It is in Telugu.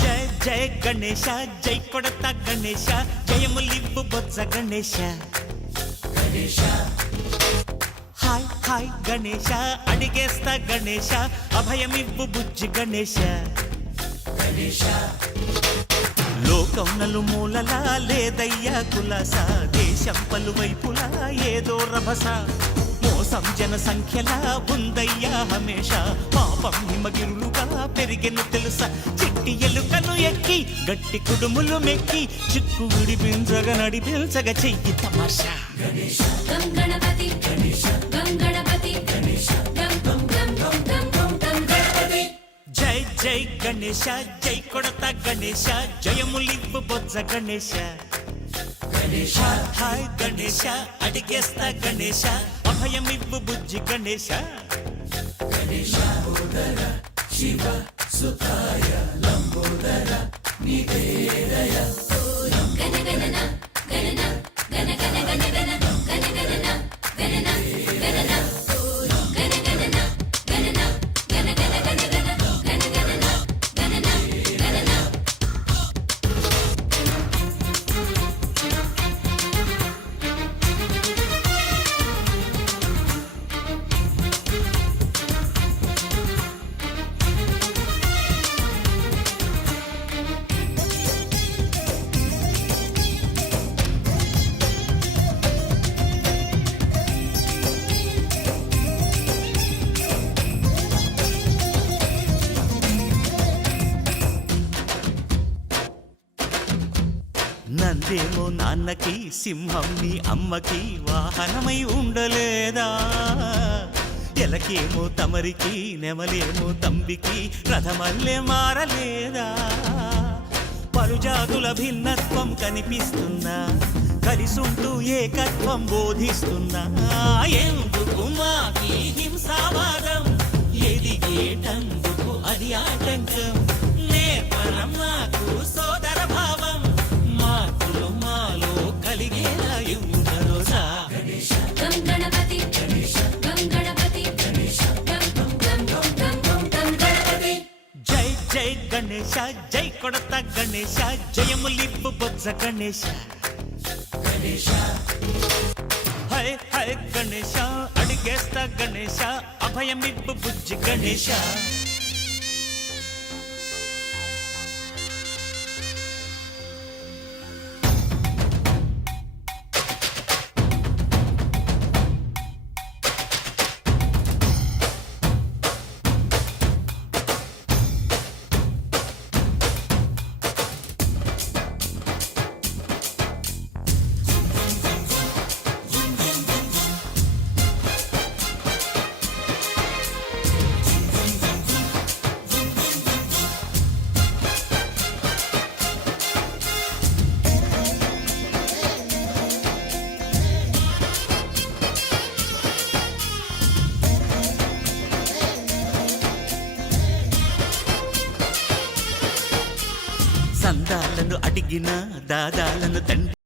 జయ గణేశ జై కొడత గణేశ జయములివ్వు బొజ్జ గణేశ గణేశ హాయ్ హాయ్ గణేశ అడిగేస్తా గణేశ అభయమివ్వు బుజ్జి గణేశ గణేశ లోకం నలుమూలలా లేదయ్యా కులాస దేశం పలువైపులా ఏదో రభస మోసం జన సంఖ్యలా ఉందయ్యా హమేష పాపం హిమగిరులుగా పెరిగెను తెలుసా చిట్టి ఎలుకను ఎక్కి గట్టి కుడుములు మెక్కి చిక్కు విడిపించగ నడిపించగ చెయ్యి తమాషా గణేశ గం గణపతి గణేశ గం గణపతి గణేశ గం గం గం గం గం గం గం గణపతి జై జై గణేశ జై కొడత గణేశ జయములివ్వు బొజ్జ గణేశ గణేశ హాయ్ గణేశ అడిగేస్తా గణేశ అభయమివ్వు బుజ్జి గణేశ గణేశ ఉదర శివ సుతాయ లంబోదర నివేదయ గణ గణన గణన గణ గణ గణ గణ గణ గణన గణన గణన గణ గణన గణన గణ గణ గణ గణ గణ గణన గణన గణన నందేమో నాన్నకి సింహం నీ అమ్మకి వాహనమై ఉండలేదా ఎలకేమో తమరికి నెమలేమో తంబికి రథమల్లే మారలేదా పలుజాతుల భిన్నత్వం కనిపిస్తున్నా కలిసుంటూ ఏకత్వం బోధిస్తున్నా ఎందుకు మాకి హింసావాదం ఎదిగేటందుకు అది ఆటంకం నేర్పరం నాకు సోదర భావం మార్పులు మాలో కలిగేలా ఇవ్వు భరోసా గణేశ గం గణపతి గణేశ గం గణపతి గణేశ గం గం గం గం గం గం గం గణపతి జై జై గణేశ జై కొడత గణేశ జయములివ్వు బొజ్జ గణేశ గణేశ హై హై గణేశ అడిగేస్తా గణేశ అభయమివ్వు బుజ్జి గణేశ సందాలను అడిగిన దాదాలను తండ్రి